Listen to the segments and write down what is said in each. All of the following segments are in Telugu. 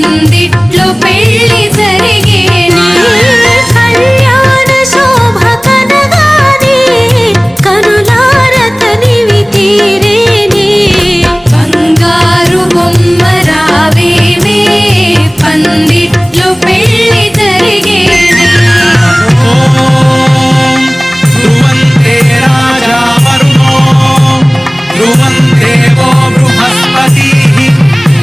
పందిట్లో పెళ్లి జరిగేనే కళ్యాణ శోభ కనగానే కనులార తనివి తీరేనే బంగారు బొమ్మ రావేమే పందిట్లో పెళ్లి జరిగేనే ధ్రువంతే రాజా వరుణో ధ్రువం దేవో బృహస్పతిః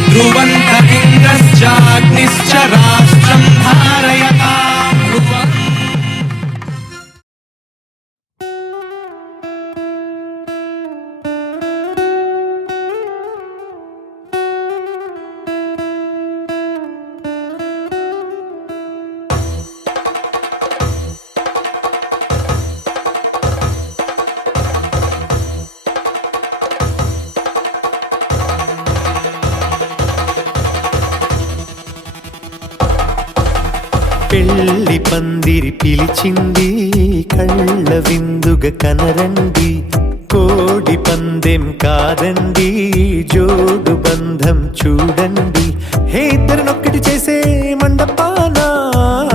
ధ్రువంత ఇంద్రశ్చాగ్నిశ్చ రాష్ట్రం ధారయతాం ధ్రువం. పెళ్లి పందిరి పిలిచింది కళ్ళ విందుగ కనరండి కోడి పందెం కాదండి జోడు బంధం చూడండి హే ఇద్దరినొక్కటి చేసే మండపాన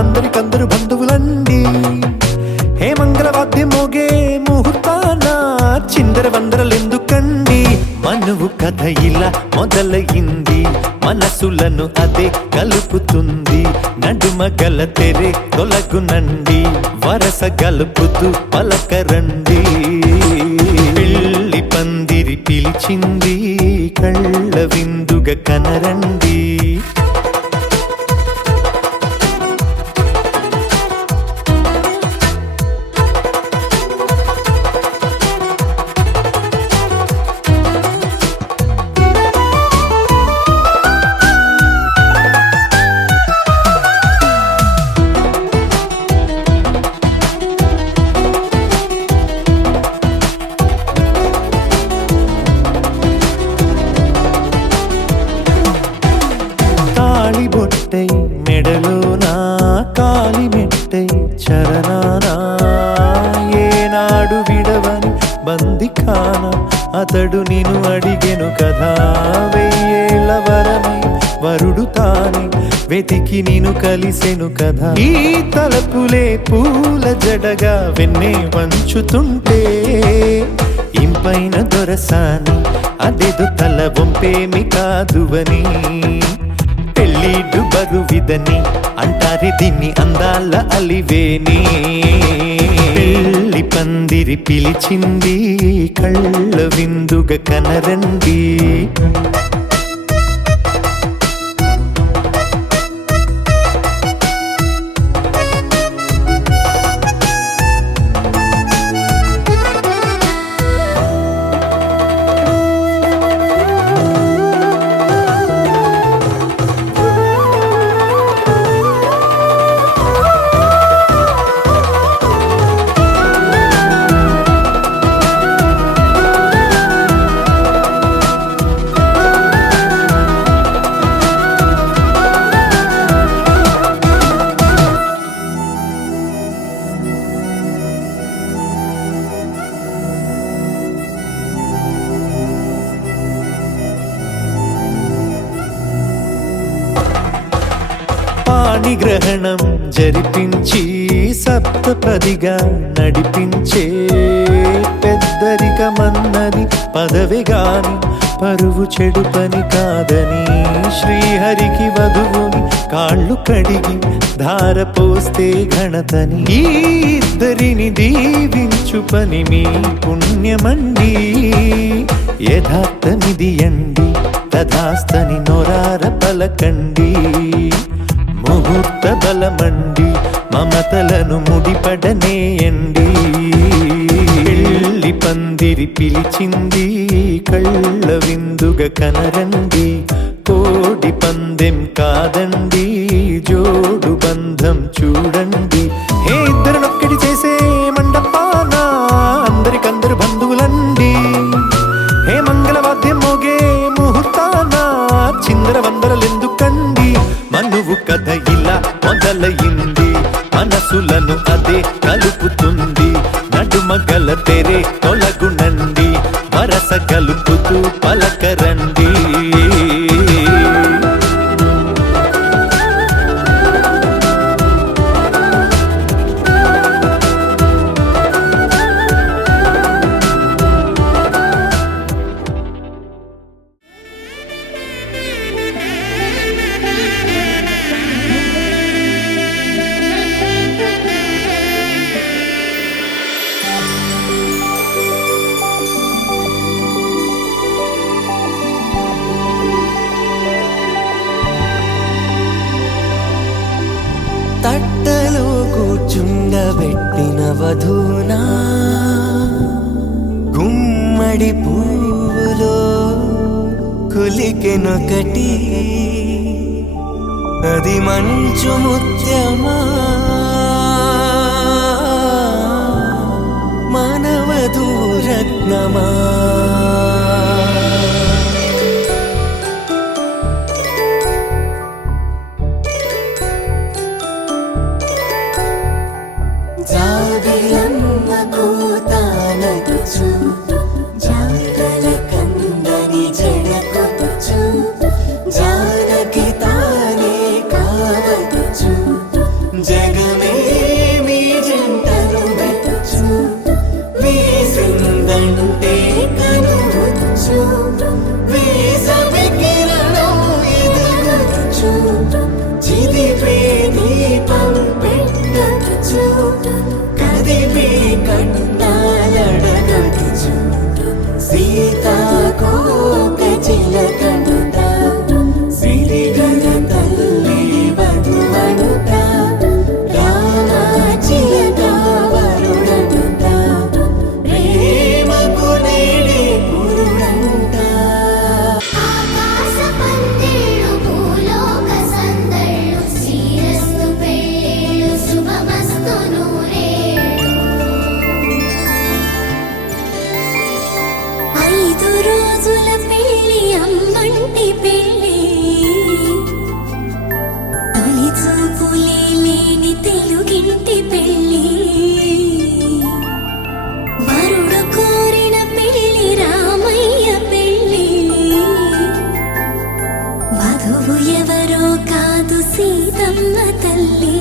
అందరికందరు బంధువులండి హే మంగళవాద్యం మోగే ముహూర్తాన చిందర వందరలెందుకండి మనువు కథ ఇలా మొదలయింది మనసులను అదే కలుపుతుంది నడుమ గల తెరే తొలగునండి వరస గలుపుతూ పలకరండి పెళ్లి పందిరి పిలిచింది కళ్ళ విందుగ కనరండి బొట్టై మెడలోనా కాలి మెట్టై చరణానా ఏనాడు విడవని బందిఖాన అతడు నిన్ను అడిగెను కదా వెయ్యేళ్ళ వరమై వరుడు తానే వెతికి నిన్ను కలిసెను కదా ఈ తలపులే పూల జడగా వెన్నే వంచుతుంటే ఇంపైన దొరసాని అదేదో తల వంపేమి కాదువని పెళ్ళిడు బరువిదని అంటారే దీన్ని అందాల అలివేని పెళ్లి పందిరి పిలిచింది కళ్ళ విందుగ కనరండి గ్రహణం జరిపించి సప్తపదిగా నడిపించే పెద్దరికమన్నది పదవి గాని పరువు చెడు పని కాదని శ్రీహరికి వధువుని కాళ్ళు కడిగి ధార పోస్తే ఘనతని ఈ ఇద్దరిని దీవించు పని మీ పుణ్యమండి యథార్థమిది అండి తథాస్తని నొరార పలకండి ముహూర్త బలమండి మమతలను ముడిపడనేయండి పెళ్లి పందిరి పిలిచింది కళ్ళ విందుగ కనరండి కోడి పందెం కాదండి జోడు బంధం చూడండి హే ఇద్దరినొక్కటి చేసే మండపాన అందరికందరు బంధువులండి హే మంగళవాద్యం మోగే ముహూర్తాన చిందర వందరలెందుకండి మనువు కథ ఇలా మొదలయింది మనసులను అదే కలుపుతుంది నడుమ గల తెరే తొలగునండి వరస కలుపుతూ పలకరండి పుట్టిన వధూనా గుమ్మడి పువ్వులో కులికెనొకటి అది మంచు ముత్యమా మానవధూ రత్నమా జాబిలమ్మ కూతానగుచు జాడల కందని జడకొచ్చు జానకి తానే కావదుచు జగమే మీ జంటను వెతుచు వీసిందంటే కనువచ్చు వీసవి కిరణం ఎదుగుచు చిదిపే దీపం పెట్టచ్చు కదిపే కన్నాలడగచ్చు సీతాకోక చిలకనుట సిరిగల తల్లి వధువనుట రామాచిలక వరుడనుట ప్రేమకు నేడే పురుడంట ఆకాశ పందిళ్ళు భూలోక సందళ్ళు శ్రీరస్తు పెళ్ళిళ్ళు శుభమస్తు నూరేళ్ళు 5 రోజుల పెళ్ళి అమ్మంటి పెళ్ళి తొలి చూపులే లేని తెలుగింటి పెళ్ళి వరుడు కోరిన పెళ్ళి రామయ్య పెళ్ళి వధువు ఎవరో కాదు సీతమ్మ తల్లి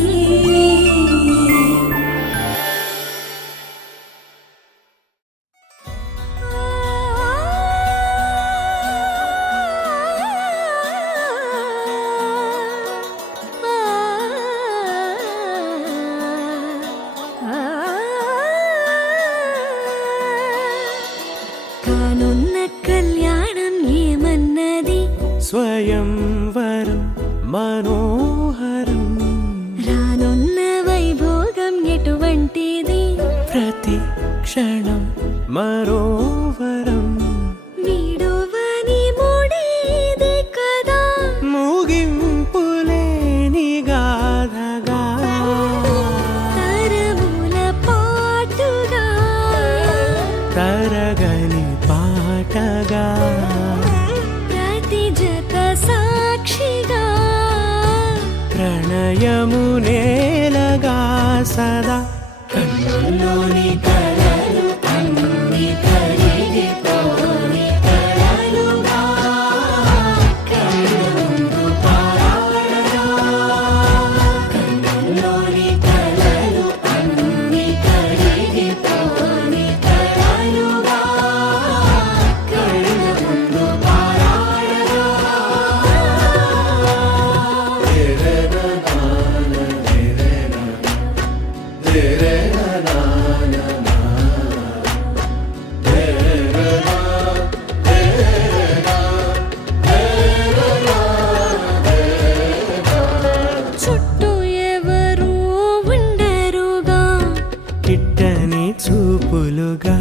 కానున్న కళ్యాణం ఏమన్నది స్వయంవరం మనోహరం రానున్న వైభోగం ఎటువంటిది ప్రతి క్షణం మరోవరం వీడువని మూడేది కదా ముగింపులేని గాథగా తరముల పాటుగా తరగని పాటగా ప్రతి జత సాక్షిగా ప్రణయము నేలగా సదా కన్నుల్లోని కలలు అన్ని కరిగిపోని కలలుగా కన్నుందు పారాడగా కన్నుల్లోని కలలు అన్ని కరిగిపోని కలలుగా కన్నుందు పారాడగా చుట్టూ ఎవరు ఉండరుగా కిట్టని చూపులుగా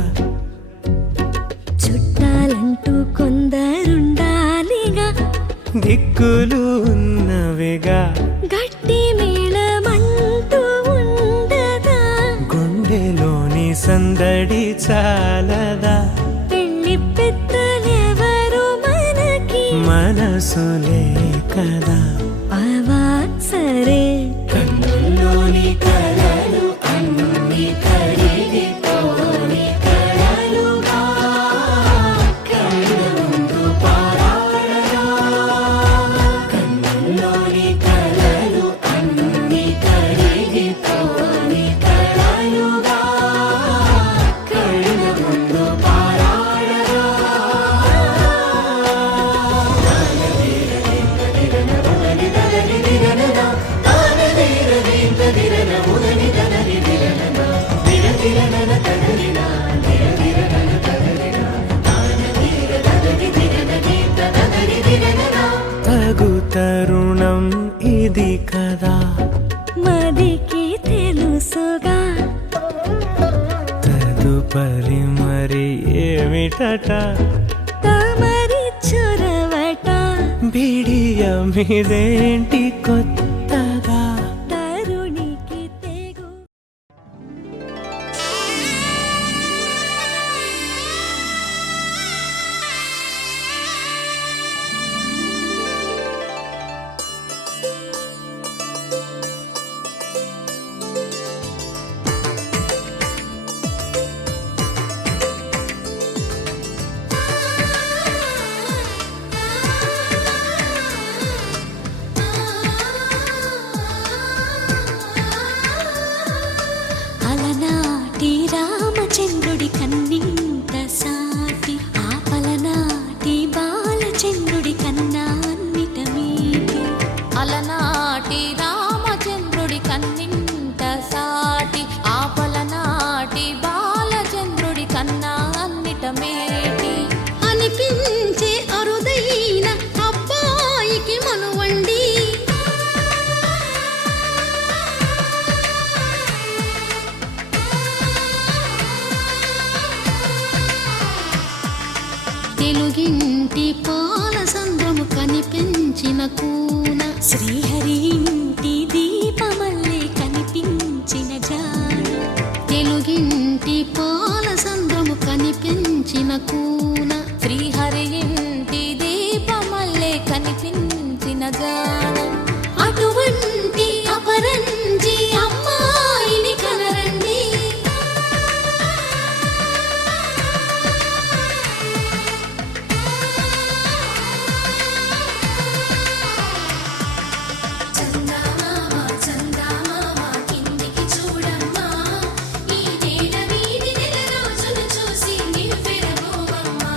చుట్టాలంటూ కొందరుండాలిగా దిక్కులు ఉన్నవిగా గట్టి మేళమంటూ ఉండదా గుండెలోని సందడి చాలదా పెళ్లి పెద్దలెవరు మనకి మనసులే కదా అవా సరే కన్నుల్లోని కలలు అన్ని కరిగిపోని కలలుగా కన్నుందు పారాడగా కన్నుల్లోని కలలు అన్ని కరిగిపోని కలలుగా కన్నుందు పారాడగా తగు తరుణం ఇది కదా మదికి తెలుసుగా కొబ్బరి మరి ఏమిటట తమరి చొరవట బిడియమిదేంటి కొత్తగా తరుణికి తెగు అలనాటి రామచంద్రుడి కన్నింత సాటి ఆపలనాటి బాలచంద్రుడి కన్నా అన్నిట మీటి అలనాటి రామచంద్రుడి కన్నింత సాటి ఆపలనాటి బాలచంద్రుడి కన్నా అన్నిట మేటి అనిపించే అరుదైన అబ్బాయికి మనువండి తెలుగింటి పాల సంద్రము కనిపించిన కూన శ్రీహరి ఇంటి దీపమల్లే కనిపించిన జాడ తెలుగింటి పాల సంద్రము కనిపించిన కూన శ్రీహరి ఇంటి దీపమల్లే కనిపించిన జాడ అటువంటి అపరంజి అమ్మాయిని కనరండి చందమామ చందమామ కిందికి చూడమ్మా ఈ నేల వీధి నెల రోజులు చూసి నివ్వెరబోవమ్మా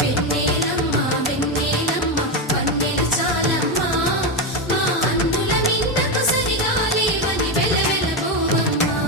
వెన్నెలమ్మ వెన్నెలమ్మ వన్నెలు చాలమ్మా మా అందుల మిన్నకు సరిగా లేవని వెలవెలబోవమ్మా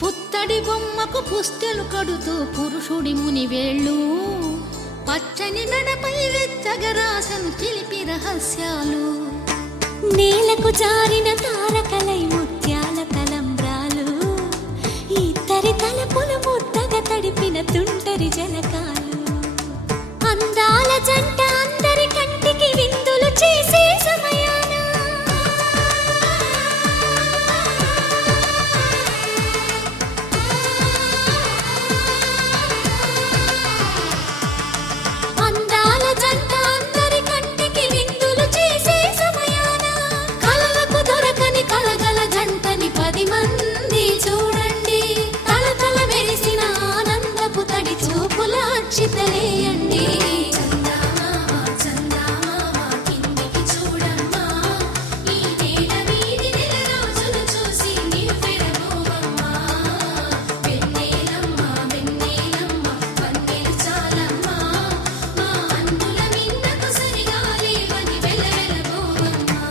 పుత్తడి బొమ్మకు పుస్తెలు కడుతూ పురుషుడి ముని వేళ్ళు పచ్చని నడపై వెచ్చగరాసను చిలిపి రహస్యాలు నేలకు జారిన తారకలై ముత్యాల తలంబ్రాలు ఇద్దరి తలపులు ముద్దగా తడిపిన తుంటరి జలకాలు అందాల జంట అందరి కంటికి విందులు చేసే సమయాన అందాల జంట అందరి కంటికి విందులు చేసే సమయాన కలలకు దొరకని కలగల జంటని 10 మంది చూడండి తలతల మెరిసిన ఆనందపు తడి చూపుల అక్షితలేయండి చందమామ చందమామ కిందికి చూడమ్మా ఈ నేల వీధి నెల రోజులు చూసి నివ్వెరబోవమ్మా వెన్నెలమ్మ వెన్నెలమ్మ వన్నెలు చాలమ్మా మా అందుల మిన్నకు సరిగా లేవని వెలవెలబోవమ్మా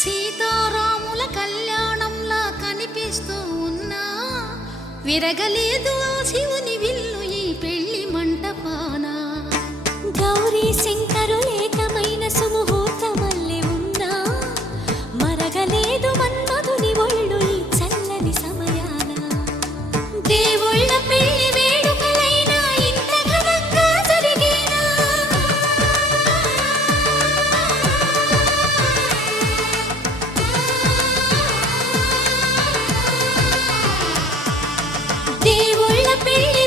సీతారాముల కళ్యాణంలా కనిపిస్తూ ఉన్నా విరగలేదు ఆ శివుని విల్లు ఈ పెళ్లి మంటపాన గౌరీ శంకరులేకమైన సుముహూర్తమల్లె ఉన్నా మరగలేదు మన్మధుని ఒళ్ళు ఈ చల్లని సమయాన దేవుళ్ళ పెళ్లి వేడుకలైనా ఇంత ఘనంగా జరిగేనా దేవుళ్ళ పెళ్లి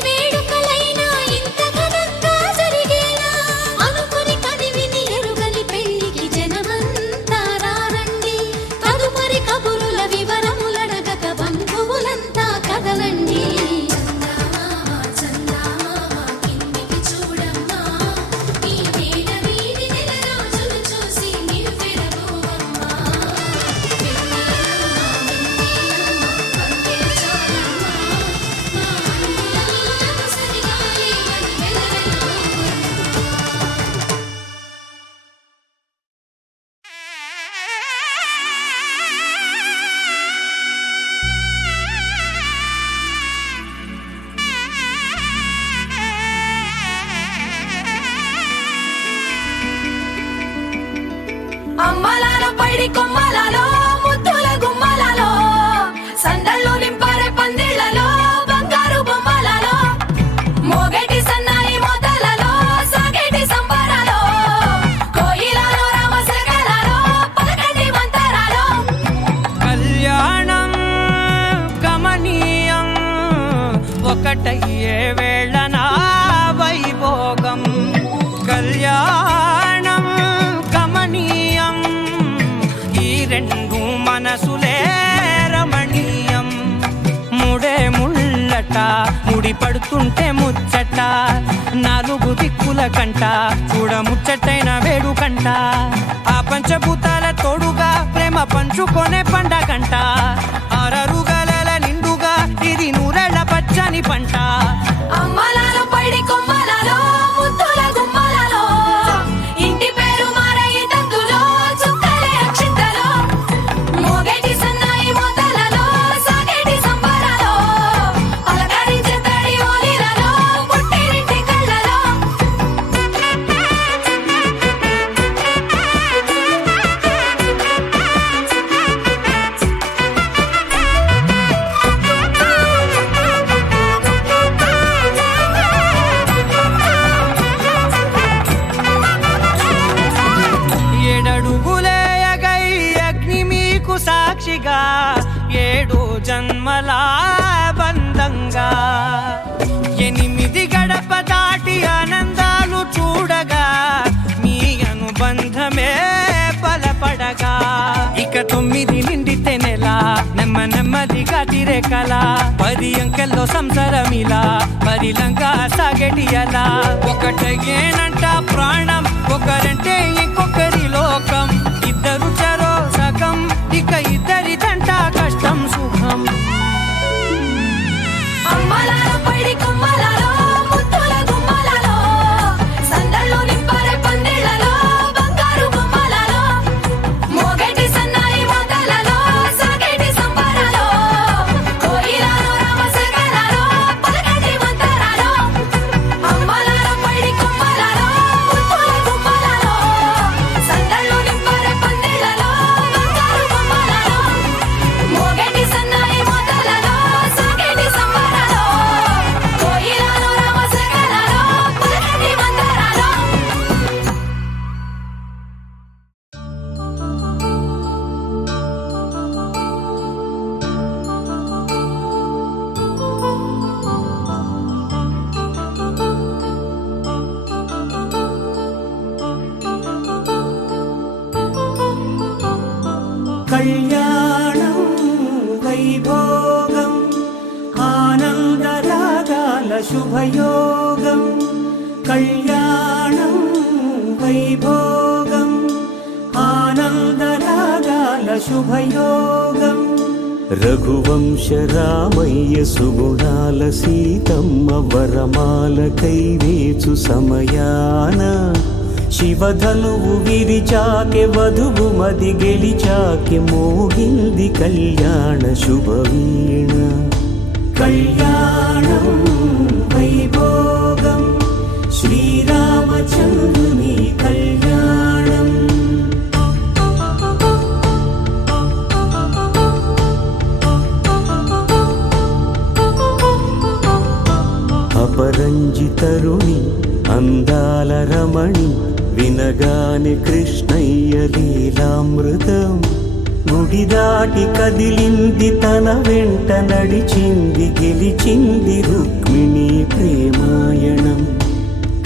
ఒక్కటయ్యే వేళ నా వైభోగం కళ్యాణం కమనీయం ఈ రెండు మనసులే రమణీయం ముడే ముళ్ళట ముడి పడుతుంటే ముచ్చట నాలుగు దిక్కుల కంట చూడ ముచ్చటైన వేడుకంట ఆ పంచభూతాల తోడుగా ప్రేమ పంచుకొనే పండగంట ఆరరుగల నిండుగా ఇది నూరెళ్ళ పచ్చని పంట అమ్మలాలో పడి కొమ్మలలో ముద్దుల గుమ్మలలో ఇంటి పేరు మారయి తందులో చుక్కలే అక్షింతలో మోగేటి సన్నాయి మోతలలో సాగేటి సంబరాలో పలకరించే తడి ఓలిలలో పుట్టినింటి కళ్ళలో ఏడడుగులేయగై అగ్ని మీకు సాక్షిగా 7 జన్మల బంధంగా 8 గడప దాటి ఆనందాలు చూడగా మీ అనుబంధమే బలపడగా ఇక 9 నిండితే నెల నెమ్మదిగా తిరేకల 10 అంకెల్లో సంసారమిలా పరిలంగా సాగేటియలా ఒకటేనంట ప్రాణం ఒకరంటే ఇంకొకరి లోకం ఇద్దరు చరో సగం ఇక ఇద్దరిదంట కష్టం సుఖం అమ్మలాలో పడి కొమ్మలలో ముద్దుల గుమ్మలలో సందళ్ళు నింపరే పందిళ్ళలో బంగారు గుమ్మలలో మోగేటి సన్నాయి మోతలలో సాగేటి సంబరాలో కోయిలలో రామసగలలో పలకటి మంతరాలో అమ్మలాలో పడి కొమ్మలలో ముద్దుల గుమ్మలలో సందళ్ళు నింపరే పందిళ్ళలో బంగారు గుమ్మలలో మోగేటి సన్నాయి మోతలలో సాగేటి సంబరాలో కోయిలలో రామసగలలో పలకటి మంతరాలో కళ్యాణం వైభోగం ఆనందరాగాల శుభయోగం కళ్యాణం వైభోగం ఆనందరాగాల శుభయోగం రఘువంశ రామయ్య సుగుణాల సీతమ్మ వరమాల కైవేచు సమయాన శివధనువు విరిచాకె వధువు మది గెలిచాకె మోగింది కళ్యాణ శుభవీణ కళ్యాణం వైభోగం శ్రీరామచంద్రుని కళ్యాణం అపరంజి తరుణి అందాల రమణి వినగాని కృష్ణయ్య లీలామృతం గుడి దాటి కదిలింది తన వెంట నడిచింది గెలిచింది రుక్మిణి ప్రేమాయణం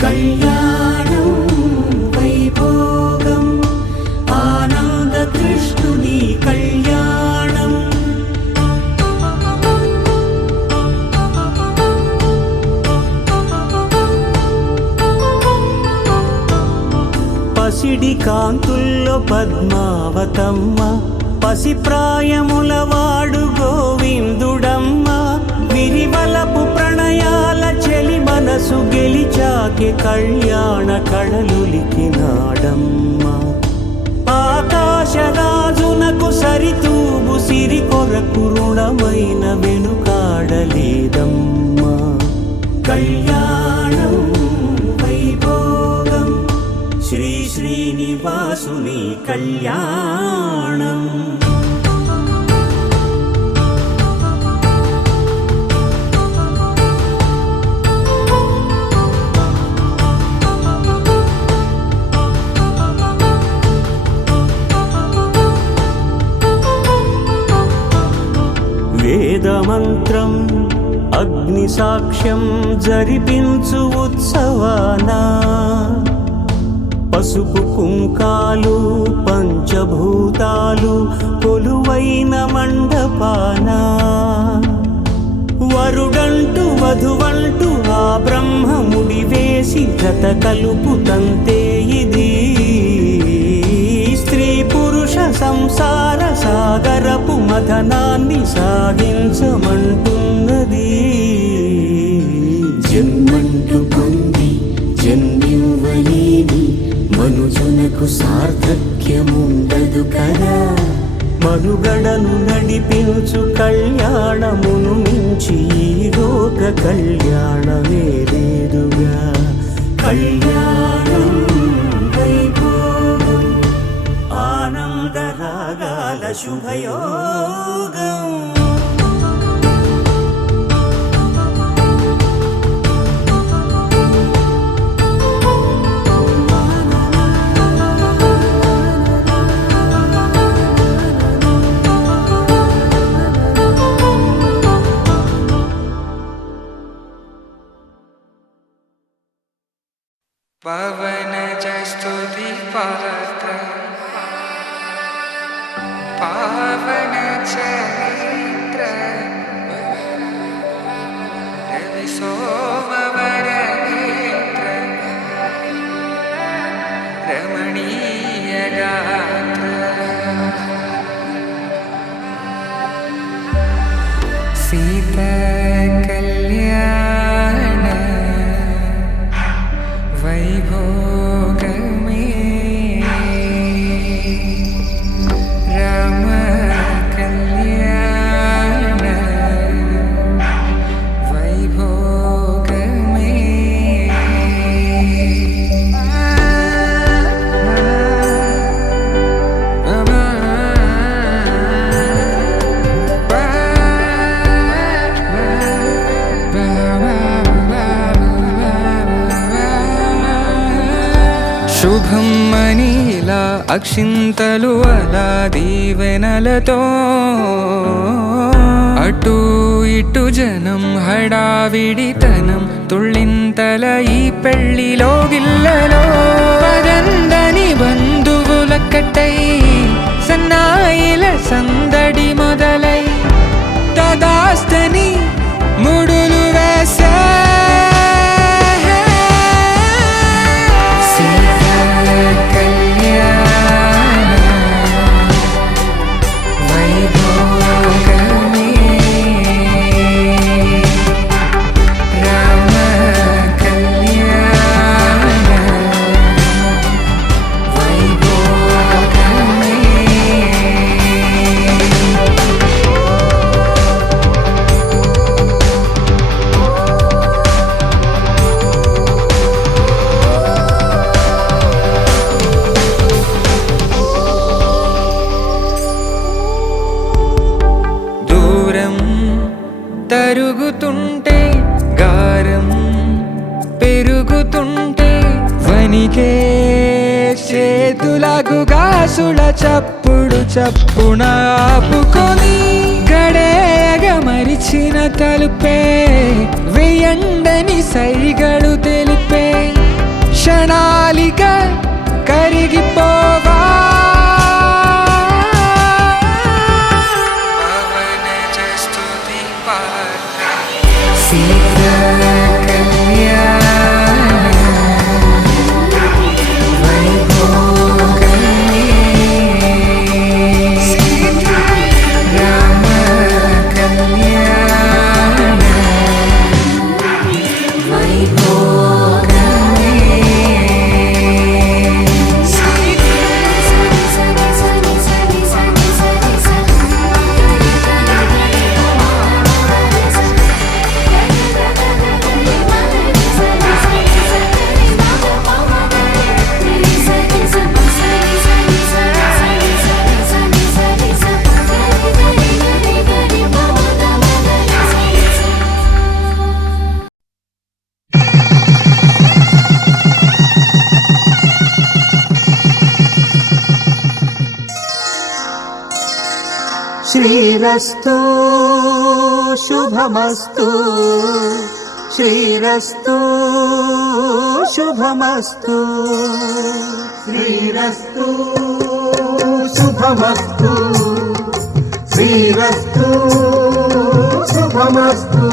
కళ్యాణం వైభోగం ఆనంద కృష్ణుని కళ్యాణం పసిడి కాంతుల్లో పద్మావతమ్మ పసిప్రాయముల వాడు గోవిందుడమ్మ విరివలపు ప్రణయాల చెలి మనసు గెలిచాకె కళ్యాణ కళలులికినాడమ్మ ఆకాశరాజునకు సరితూగు సిరి కొరకు రుణమైన వెనుకాడలేదమ్మా కళ్యాణం వైభోగం శ్రీ శ్రీనివాసుని కళ్యాణం వేదమంత్రం అగ్ని సాక్ష్యం జరిపించు ఉత్సవాన పసుపు కుంకాలు పంచభూతాలు కొలువైన మండపాన వరుడంటూ వధువంటూ ఆ బ్రహ్మముడి వేసి జత కలుపుతంతే ఇది స్త్రీ పురుష సంసార సాగరపు మథనాన్ని సాగించమంటున్నది. జన్మంటూ పొంది జన్మివ్వలేని మనుజునకు సార్థక్యముండదు కదా. మనుగడను నడిపించు కళ్యాణమును మించి ఈ లోక కళ్యాణమే లేదుగా. కళ్యాణం వైభోగం ఆనందరాగాల శుభయోగం. పవనజ స్తుతి పాత్ర పావన చరిత్ర రవి సోమవర నేత్ర రమణీయ గాత్ర సీత కళ్యాణ వైభోగమే రామ కళ్యాణ వైభోగమే. శుభం మనీలా అక్షింతలు అలా దీవెనలతో అటు ఇటు జనం హడావిడితనం తుళ్ళింతల ఈ పెళ్లిలో గిల్లలో పదందని బంధువులక్కటై సన్నాయిల సందడి మొదలై తదాస్తని ముడులు వేసే తరుగుతుంటే గారం పెరుగుతుంటే వనికే చేతులకు గాసుల చప్పుడు చప్పున ఆపుకొని గడేగ మరిచిన తలుపే వేయండని సైగడు తెలిపే క్షణాలిక కరిగిపోవా. వైభోగమే శ్రీరస్తు శుభమస్తు శ్రీరస్తు శుభమస్తు శ్రీరస్తు శుభమస్తు శ్రీరస్తు శుభమస్తు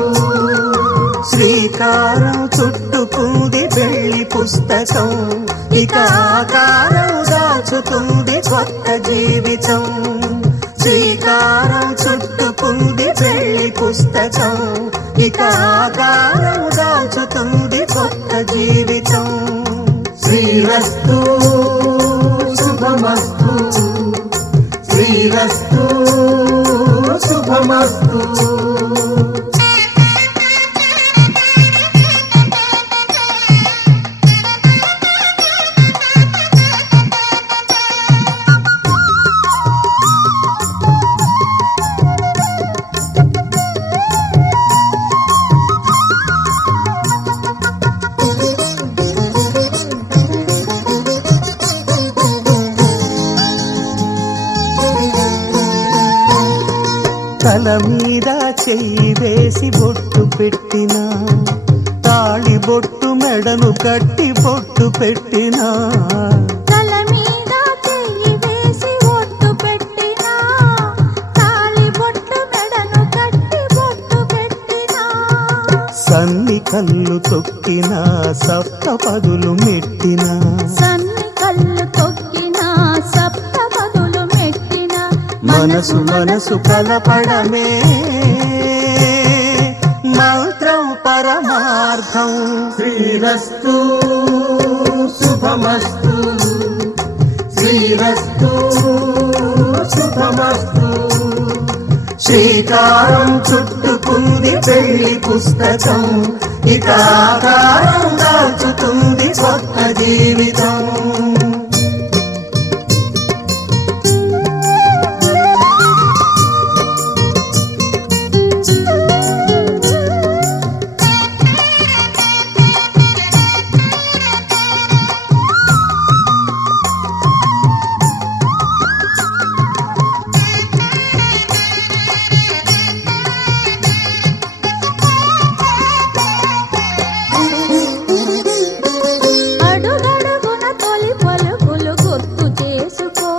శ్రీకారం చుట్టుకుంది పెళ్లి పుస్తకం ఇక ఆకారం దాచుతుంది కొత్త జీవితం శ్రీకారం చుట్టుకుంది పెళ్లి పుస్తకం ఇక ఆకారం దాచుతుంది కొత్త జీవితం శ్రీరస్తు శుభమస్తు శ్రీరస్తు శుభమస్తు తల మీద చెయ్యి వేసి బొట్టు పెట్టినా తాళి బొట్టు మెడను కట్టి బొట్టు పెట్టినా తల మీద చెయ్యి వేసి ఒట్టు పెట్టినా తాళి బొట్టు మెడను కట్టి బొట్టు పెట్టినా సన్ని కళ్ళు తొక్కినా సప్త పదులు మెట్టినా సన్ని కళ్ళు తొక్కినా సప్త పదులు మెట్టినా మనసు మనసు కలపడమే మంత్రం పరమార్థం శ్రీరస్తు శుభమస్తు శ్రీరస్తు శుభమస్తు శ్రీకారం చుట్టుకుంది పెళ్లి పుస్తకం ఇక ఆకారం దాచుతుంది కొత్త జీవితం అడుగడుగున తొలి పలుకులు గుర్తు చేసుకో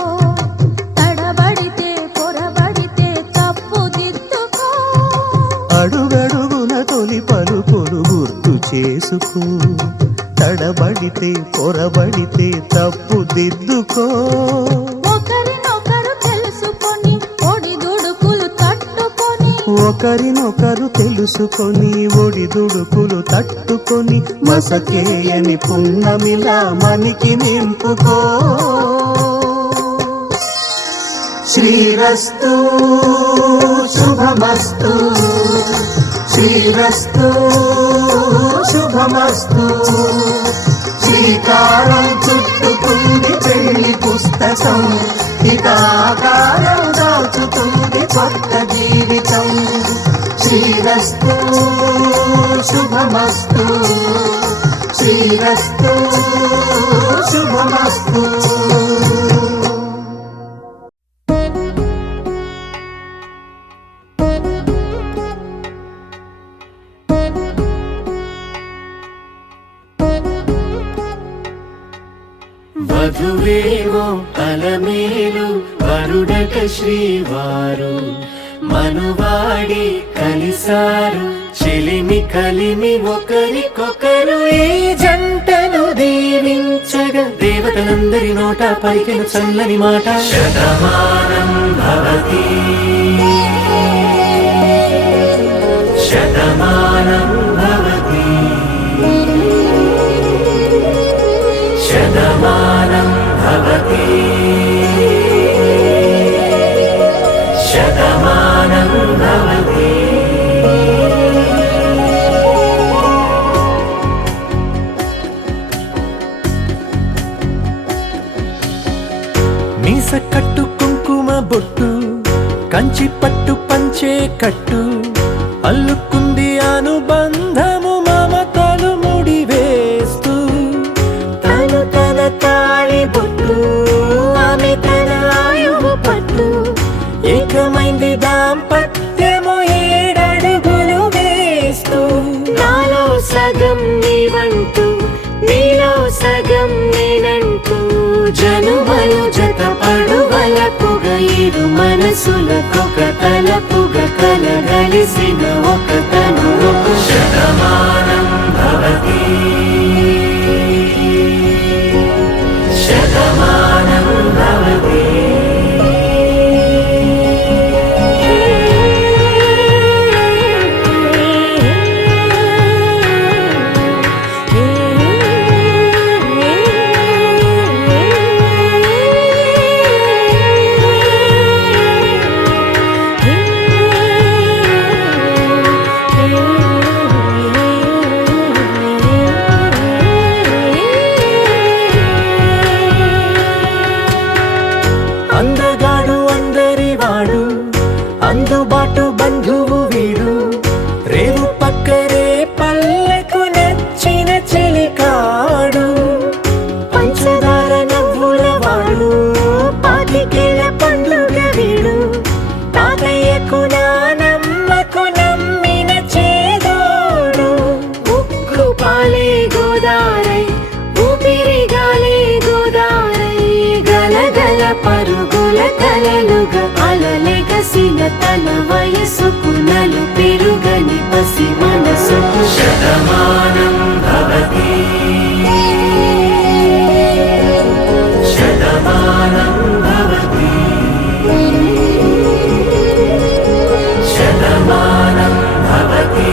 తడబడితే పొరబడితే తప్పు దిద్దుకో అడుగడుగున తొలి పలుకులు గుర్తు చేసుకో తడబడితే పొరబడితే తప్పు దిద్దుకో ఒకరినొకరు తెలుసుకొని ఒడిదుడుకులు తట్టుకొని ఒకరినొకరు తెలుసుకొని ఒడిదుడుకులు తట్టుకొని మసకేయని పున్నమిలా మనికి నింపుకో శ్రీరస్తు శుభమస్తు శ్రీరస్తు శుభమస్తు శ్రీకారం చుట్టుకుంది పెళ్లి పుస్తకం ఇక ఆకారం దాచుతుంది కొత్త జీవితం శ్రీరస్తు శుభమస్తు శ్రీరస్తు శుభమస్తు వధువేమో అలమేలు వరుడక శ్రీవారు మనువాడి కలిసారు చెలిమి కలిమి ఒకరికొకరు ఈ జంటను దీవించగా దేవతలందరి నోట పలికిన చల్లని మాట శతమానం భవతి శతమానం భవతి శతమానం భవతి శతమానం భవతి మీస కట్టు కుంకుమ బొట్టు కంచి పట్టు పంచే కట్టు అల్లుకుంది అనుబంధము మమతలు ముడివేస్తూ తను తన తాళి బొట్టు ఆమె తన ఆయువు పట్టు ఏకమైంది దాంపత్యము 7 అడుగులు వేస్తూ నాలో సగం నీవంటూ నీలో సగం నేనంటూ జనుమలు జత పడువలపుగ 7 మనసులకొక తలపుగ కలగలిసిన ఒక తను ఒక శతమానం భవతి శతమానం భవతి అందగాడు అందరివాడు అందుబాటు బంధువు వీడు రేవు పక్కరే పల్లెకు నచ్చిన చెలికాడు పంచదార నవ్వుల వాడు 25 పండ్లుగ వీడు తాతయ్యకు నానమ్మకు నమ్మిన చేదోడు ఉక్కు పాలే గోదారై ఊపిరిగాలే గోదారై గలగల పరుగుల కలలుగా అలలెగసిన తన వయసుకు నలు పెరుగని పసి మనసుకు శతమానం భవతి శతమానం భవతి శతమానం భవతి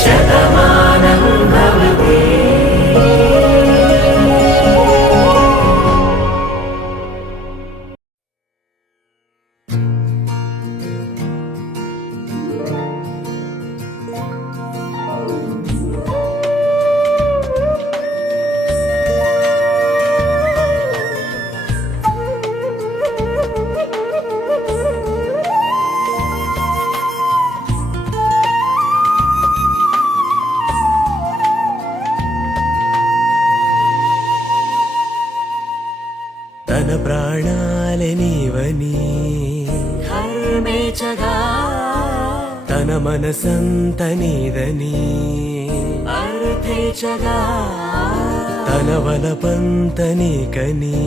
శతమానం భవతి తన ప్రాణాలే నీవని హర్మేచగా తన మనసంత నీదని అర్థేచగా తన వలపంత నీకని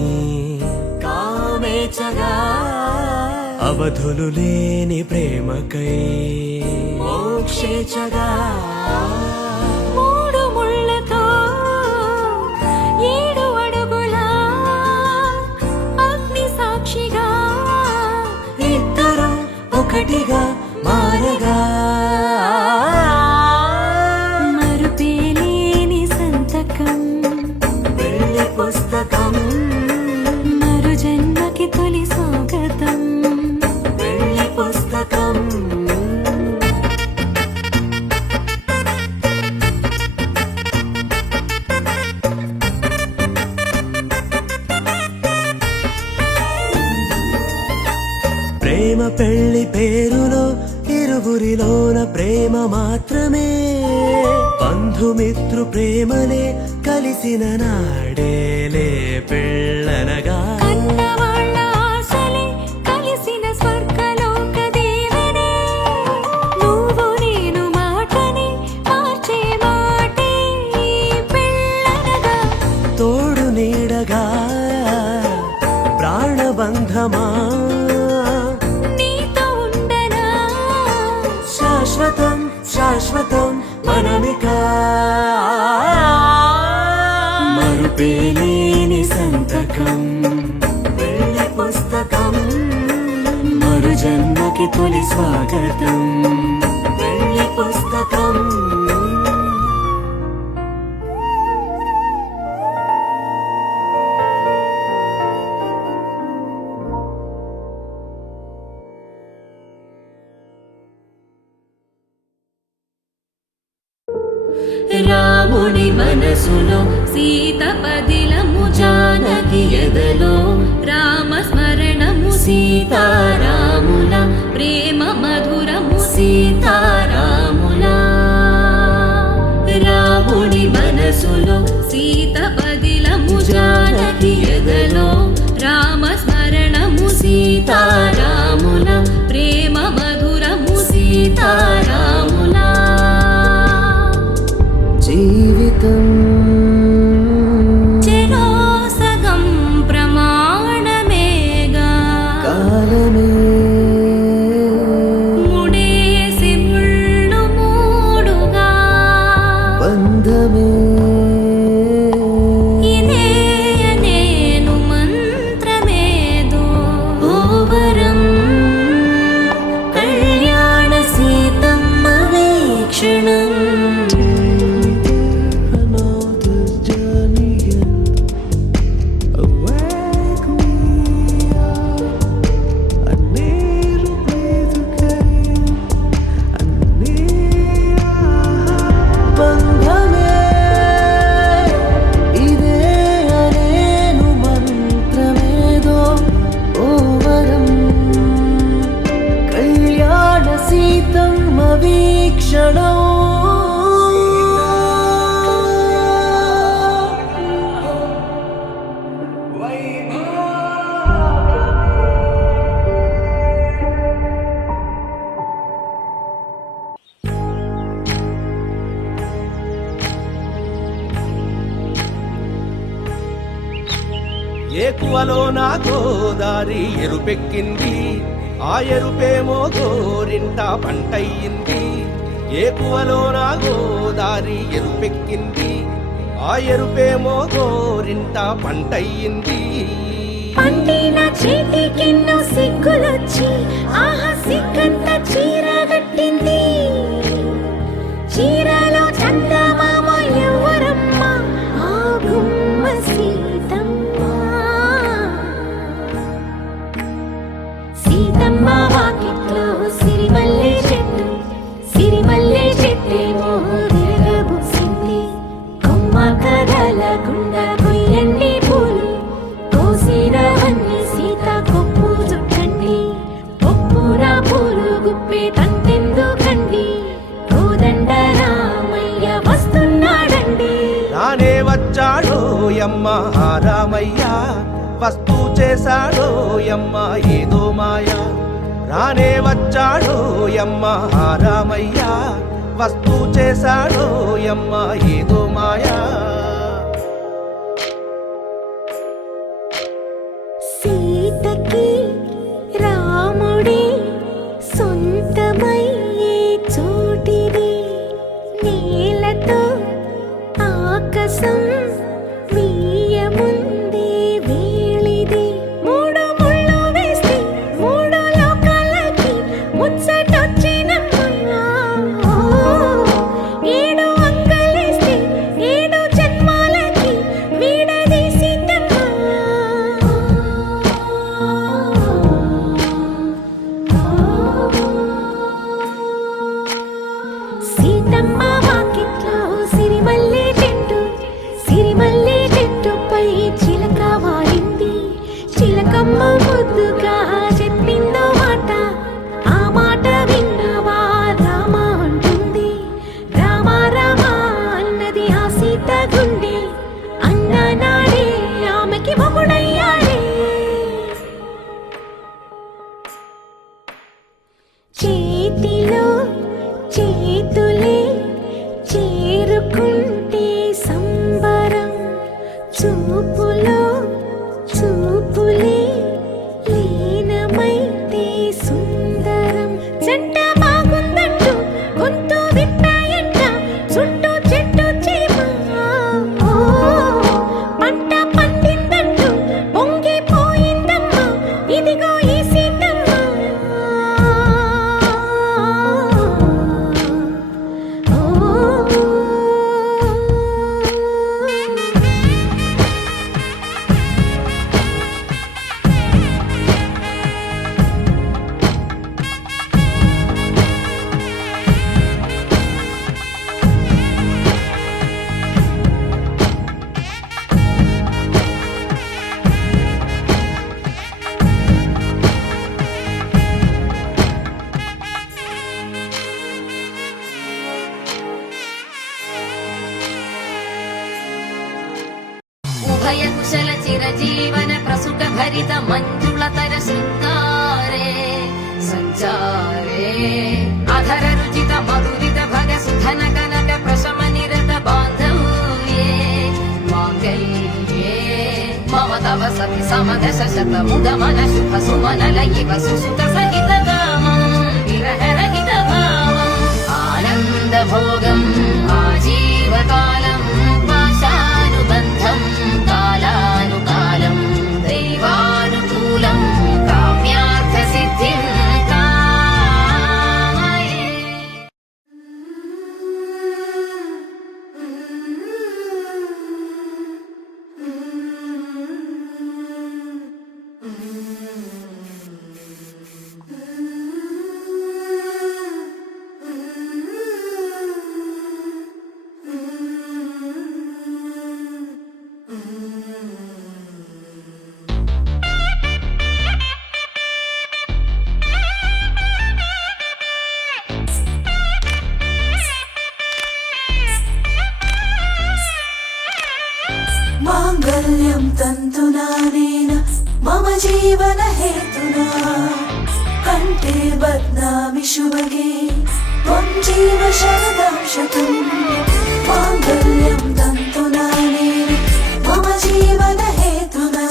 కామేచగా అవధులు లేని ప్రేమకై మోక్షేచగా 3 ముళ్ళతో 7 అడుగుల అగ్ని సాక్షిగా ఇద్దరు ఒకటిగా మారగా మరుపేలేని సంతకం వెళ్ళి పుస్తకం మరు జన్మకి తొలి స్వాగతం వెళ్ళి పుస్తకం ప్రేమ పెళ్లి పేరులో ఇరువురిలోన ప్రేమ మాత్రమే బంధుమిత్రు ప్రేమలే కలిసిన నాడేలే పెళ్ళనగా కన్నవాళ్ళ ఆశలే కలిసిన స్వర్గలోక దేవనే నువ్వు నేను మాటని మార్చే మాటే పెళ్ళనగా తోడు నీడగా ప్రాణబంధమా నీతో ఉండనా శాశ్వతం శాశ్వతం మనమిక మరుపేలేని సంతకం వెళ్ళి పుస్తకం మరు జన్మకి తొలి స్వాగతం వెళ్ళి పుస్తకం రాముని మనసులో సీత పదిలము జానకి ఎదలో రామ స్మరణము సీతారాముల ప్రేమ మధురము సీతారాముల రాముని మనసులో సీత పదిలము జానకి ఎదలో రామ స్మరణము సీతారాముల ప్రేమ మధురము సీతారాముల జీవితం చెరోసగం ప్రమాణమేగా కాలమే ముడేసి ముళ్ళు మూడుగా బంధమే ఇదే నేను మంత్రమేదో ఓవరం కళ్యాణ Seethamma వీక్షణం Another journey awake me I need to breathe again I need బంధమే ఇదే అనేను మంత్రమేదో ఓవరం కళ్యాణ సీతమ్మ వీక్షణం ఏకువలో నా గోదారి ఎరుపెక్కింది ఆ ఎరుపేమో గోరింట పంటయ్యింది ఏకువలో నా గోదారి ఎరుపెక్కింది ఆ ఎరుపేమో గోరింట పంటయ్యింది పండిన చేతికెన్నో సిగ్గులొచ్చి ఆహా సిగ్గంత చీర కట్టింది చీరలో చందమామ ఎవరమ్మ ఆ గుమ్మ సీతమ్మ సీతమ్మ వాకిట్లో సిరిమల్లె చెట్టేమో విరగబూసింది కొమ్మ కదలకుండా కొయ్యండి పూలు కోసిరవన్నీ సీత కొప్పు చుట్టండి కొప్పున పూలు గుప్పే తంతెందుకండి కోదండ రామయ్య వస్తున్నాడండి రానే వచ్చాడో యమ్మ రామయ్య వస్తూ చేశాడో యమ్మ ఏదో మాయా రానే వచ్చాడో యమ్మ రామయ్య వస్తూ చేశాడో యమ్మ ఏదో మాయా సీతకి రాముడే సొంతమయ్యే చోటిది నేలతో ఆకాశం వీయముందే వేళిది మూడు ముళ్ళు వేస్తే మూడు లోకాలకి ముచ్చటొచ్చినమ్మా ఏడు అంగలేస్తే ఏడు జన్మాలకి సీతమ్మ వాకిట్లో సిరిమల్లె చెట్టుపై చిలక వాలింది చిలకమ్మ ముద్దుగా చెప్పిందో మాట ఆ మాట విన్నవా రామ అంటుంది రామ రామ అన్నది ఆ సీత గుండె అన్న నాడే ఆమెకి మొగుడయ్యాడే చేతిలో చేతులే చేరుకుంటే సంబరం చూపులో చూపులే లీనమైతే సుందరం జంట బాగుందంటూ గొంతు విప్పాయంట చుట్టూ చెట్టు చీమ పంట పండిందంటూ పొంగిపోయిందమ్మా ఇదిగో ఈ సీతమ్మ ఉభయ కుశల చిరజీవన ప్రసుక భరిత మంజుళతర శృంగ శతముదమన శుభ సుమనల ఇవ సుసుత సహిత కామం విరహరహిత భావం ఆనంద భోగం ఆజీవకాలం పాశానుబంధం కాలానుకాలం దైవానుకూలం కామ్యార్థ సిద్ధిం కామయే. మాంగళ్యం తంతునానేన మమ జీవన హేతునా కంఠే బధ్నామి శుభగే త్వం జీవ శరదం శతం మాంగళ్యం తంతునానేన మమ జీవన హేతునా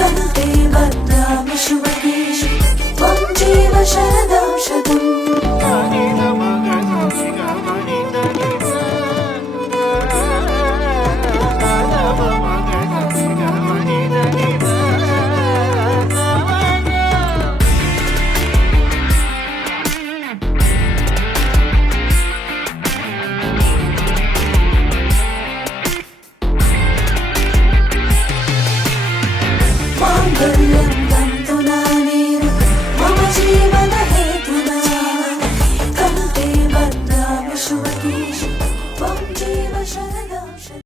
కంఠే బధ్నామి శుభగే త్వం జీవ శరదం శతం మాంగళ్యం తంతునానేన మమ జీవన హేతునా కంఠే బధ్నామి శుభగే త్వం జీవ శరదం శతం.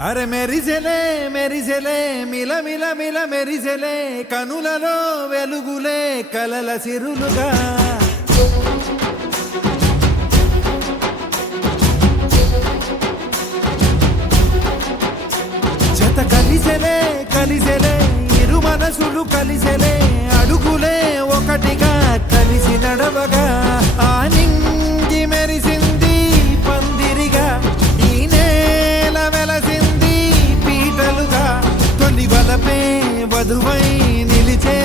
అరే మెరిసెలే మెరిసెలే మిల మిల మిల మెరిసెలే కనులలో వెలుగులే కలల సిరులుగా జత కలిసెలే కలిసెలే ఇరు మనసులు కలిసెలే అడుగులే ఒకటిగా కలిసి నడవగా ఆ నింగి మెరిసింది పందిరిగా ఈ నేల వెలసింది పీటలుగా తొలి వలపే వధువై నిలిచే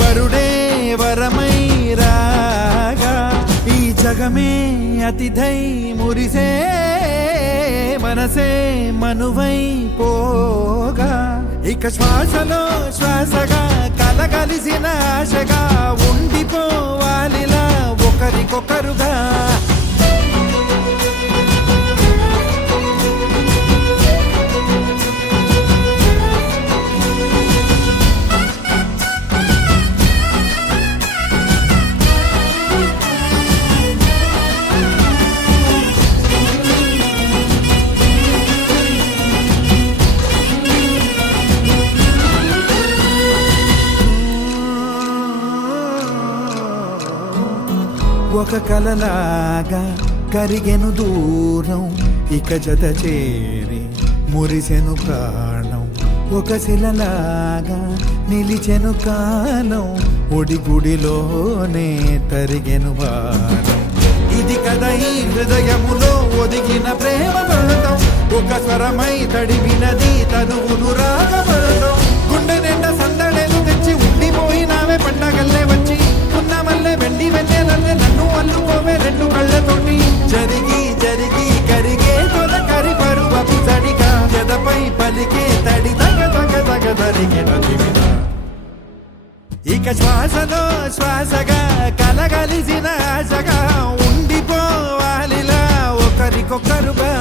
వరుడే వరమై రాగా ఈ జగమే అతిథై మురిసే మనసే మనువై పోగా ఇక శ్వాసలో శ్వాసగా కలగలిసిన ఆశగా ఉండిపోవాలిలా ఒకరికొకరుగా ఒక కలలాగా కరిగెను దూరం ఇక జత చేరి మురిసెను ప్రాణం ఒక శిలలాగా నిలిచెను కాలం ఒడిగుడిలోనే తరిగెను బాణం ఇది కదా ఈ హృదయములో ఒదిగిన ప్రేమ బంధం ఒక స్వరమై తడివినది తనువును రాగబంధం గుండె నిండా సందడేలు తెచ్చి ఉండిపోయినావే పండగల్లే వచ్చి ఉన్నమల్లే వెండి వెన్నెలల్లే నన్ను అల్లుకోవే రెండు కళ్ళతోటి జరిగి జరిగి కరిగే తొల కరి పరువపు తడిగా ఎదపై పలికే తడి తగ తగ తగ తరిగిన దివిన ఇక శ్వాసలో శ్వాసగా కలగలిసిన ఆశగా ఉండిపోవాలిలా ఒకరికొకరుగా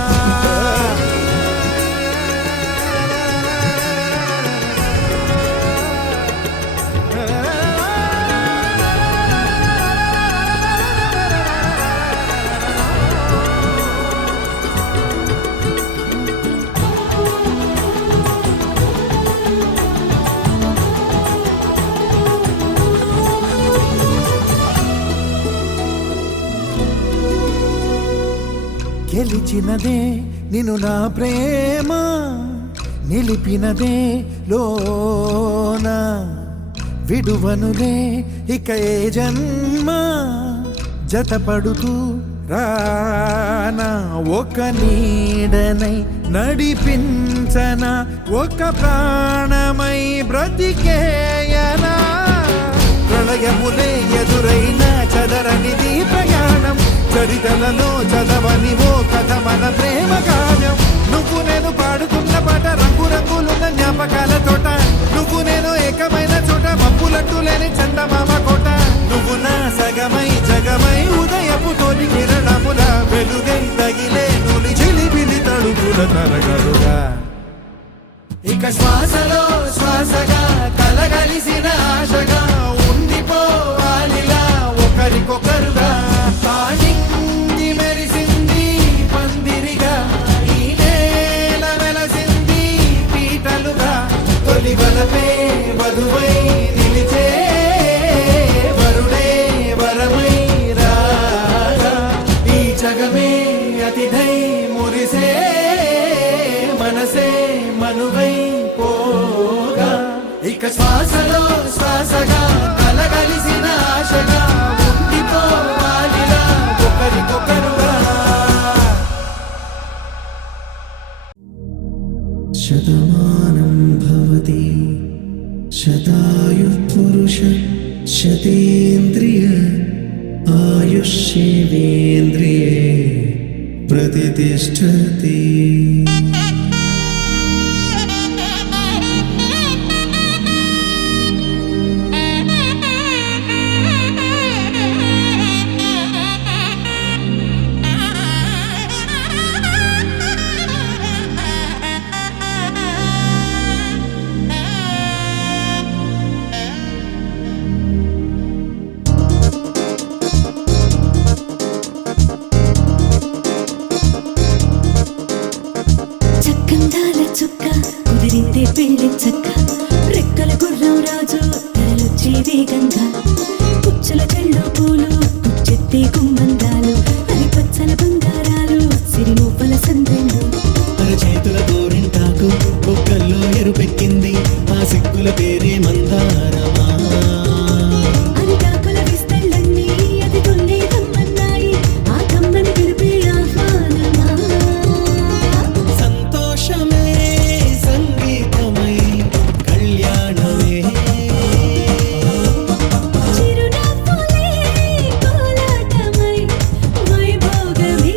పిలిచినదే నిన్ను నా ప్రేమ నిలిపినదే లోన విడువనులే ఇక ఏ జన్మ జతపడుతూ రానా ఒక నీడనై నడిపించన ఒక ప్రాణమై బ్రతికేయనా ప్రళయములే ఎదురైన చదరనిది ప్రయాణం చరితలలో చదవని ఓ కథ మన ప్రేమ కావ్యం నువ్వు నేను పాడుతున్న పాట రంగు రంగులున్న జ్ఞాపకాల తోట నువ్వు నేను ఏకమైన చోట మబ్బులట్టు లేని చందమామ కోట నువ్వు నా సగమై జగమై ఉదయపు తోని కిరణముల వెలుగై తగిలే నులి చిలిపిలి తడుపుల తరగలుగా ఇక శ్వాసలో శ్వాసగా కలగలిసిన ఆశగా ఉండిపోవాలిలా ఒకరికొకరుగా ఆడింది మెరిసింది పందిరిగా ఈ నేల వెలసింది పీటలుగా తొలి బలపే వధువై నిలిచే వరుడే వరమై రాగా ఈ జగమే అతిథై మురిసే మనసే మనువై పోగా ఇక శ్వాసలో శ్వాసగా కలగలిసిన ఆశగా ఉండిపోవాలిలా ఒకరికొకరుగా శతమానం భవతి శతాయుః పురుష శతేంద్రియ ఆయుష్యేవేంద్రియే ప్రతిష్టతి చక్కందాల చుక్క కుదిరిందే పెళ్లి చక్క రెక్కల గుర్రం రాజు తరలొచ్చే వేగంగా పుచ్చల కళ్ళు పూలు పుచ్చెత్తే గుమ్మందాలు అరి పచ్చల బంగారాలు సిరిమూపల సందెళ్ళు చేతుల గోరింటాకు బొక్కల్లో ఎరుపెక్కింది ఆ సిగ్గుల పేరే మందారమా అరిటాకుల విస్తళ్ళన్నీ అది తొల్లి కమ్మన్నాయి ఆ కమ్మని పిలిపే ఆహ్వానమా సంతోషమే సంగీతమై కళ్యాణమే చిరునవ్వులే కోలాటమై వైభోగమే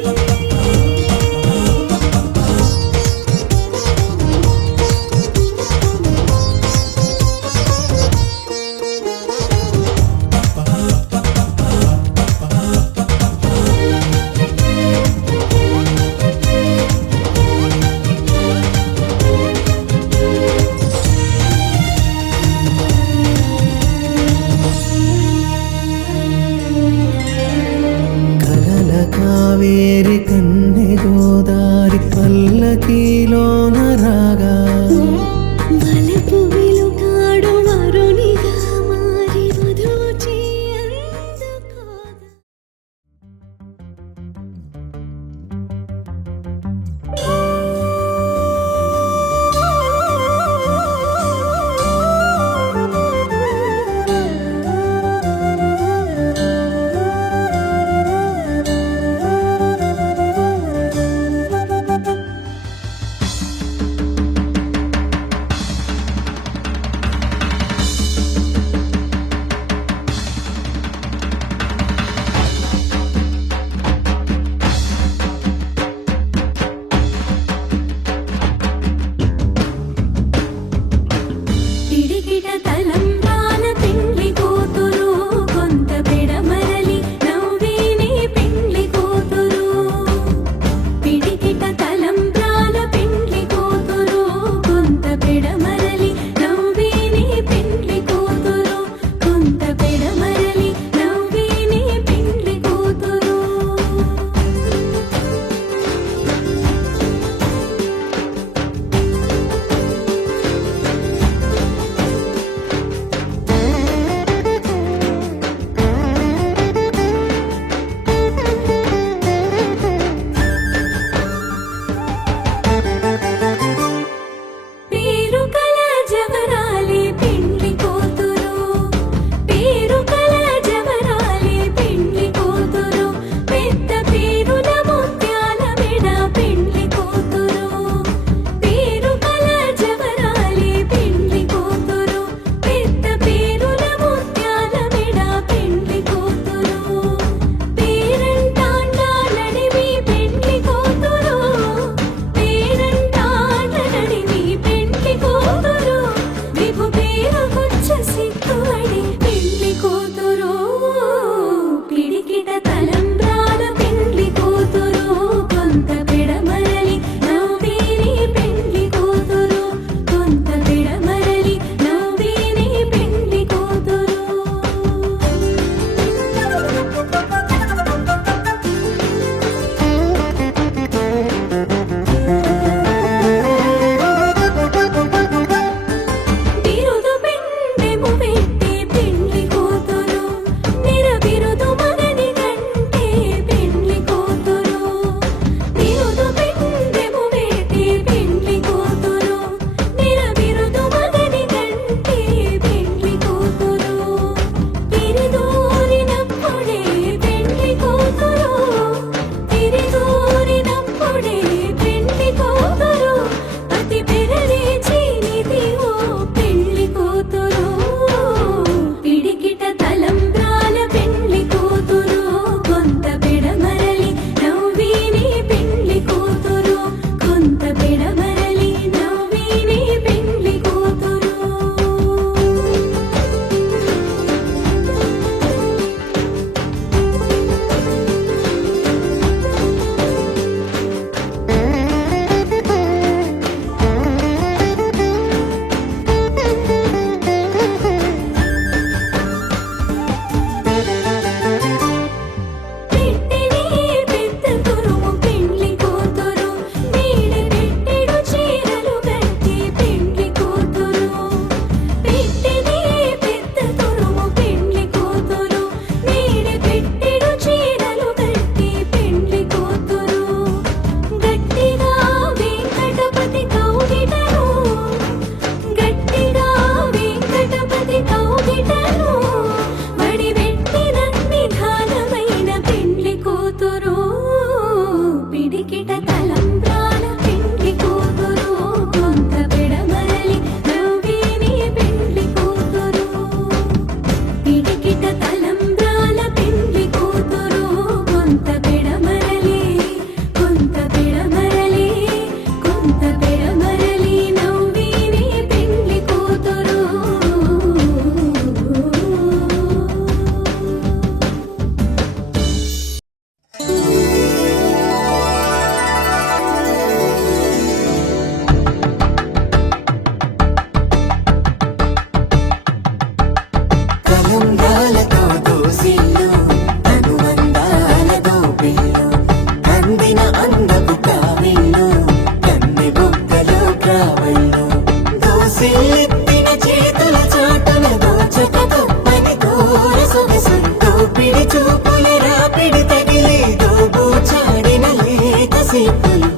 దోసిల్లెత్తిన చేతుల చాటున దోచక తప్పని దూర సొగసు దోపిడి చూపుల రాపిడి తగిలి దోబూచాడిన లేత సిప్పులు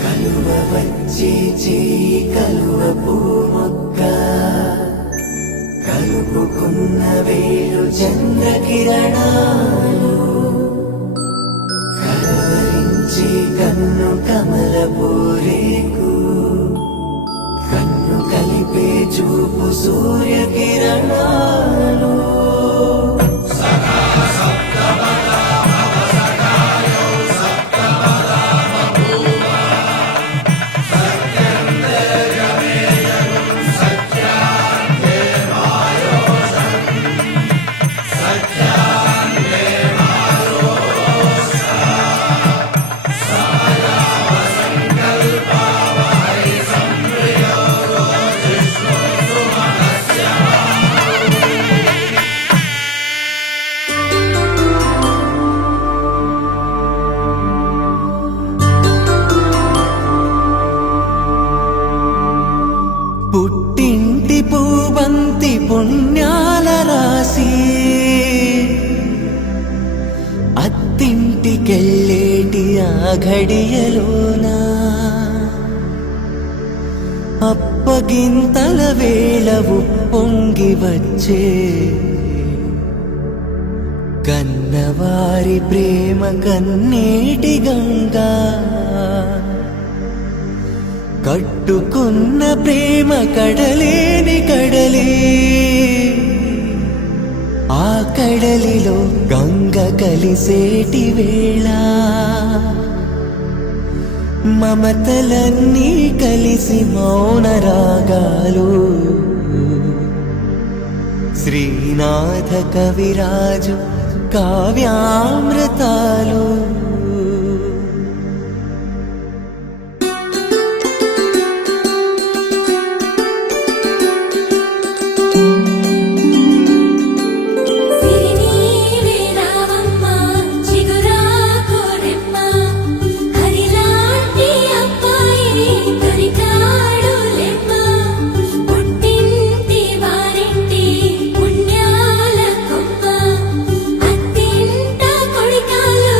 కలువ వచ్చే చేయి కలువ పూమొక్క కలుపుకున్న వేలు చంద్రకిరణాలు కలవరించి కన్ను కమల పూరేకు కన్ను కలిపే చూపు సూర్యకిరణాలు పుట్టింటి పూబంతి పుణ్యాల రాసి అత్తింటికెళ్ళేటి ఆ ఘడియలోనా అప్పగింతల వేళ ఉప్పొంగి వచ్చే కన్నవారి ప్రేమ కన్నీటి గంగా కట్టుకున్న ప్రేమ కడలేని కడలే ఆ కడలిలో గంగ కలిసేటి వేళ మమతలన్నీ కలిసి మౌన రాగాలు శ్రీనాథ కవిరాజు కావ్యామృతాలు సిరినీవే రావమ్మ చిగురాకు రెమ్మ హరిలాంటి అబ్బాయిని దొరికాడు లెమ్మ పుట్టింటి వారింటి పుణ్యాల కొమ్మ అత్తింట కొడికాలు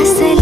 ఆశల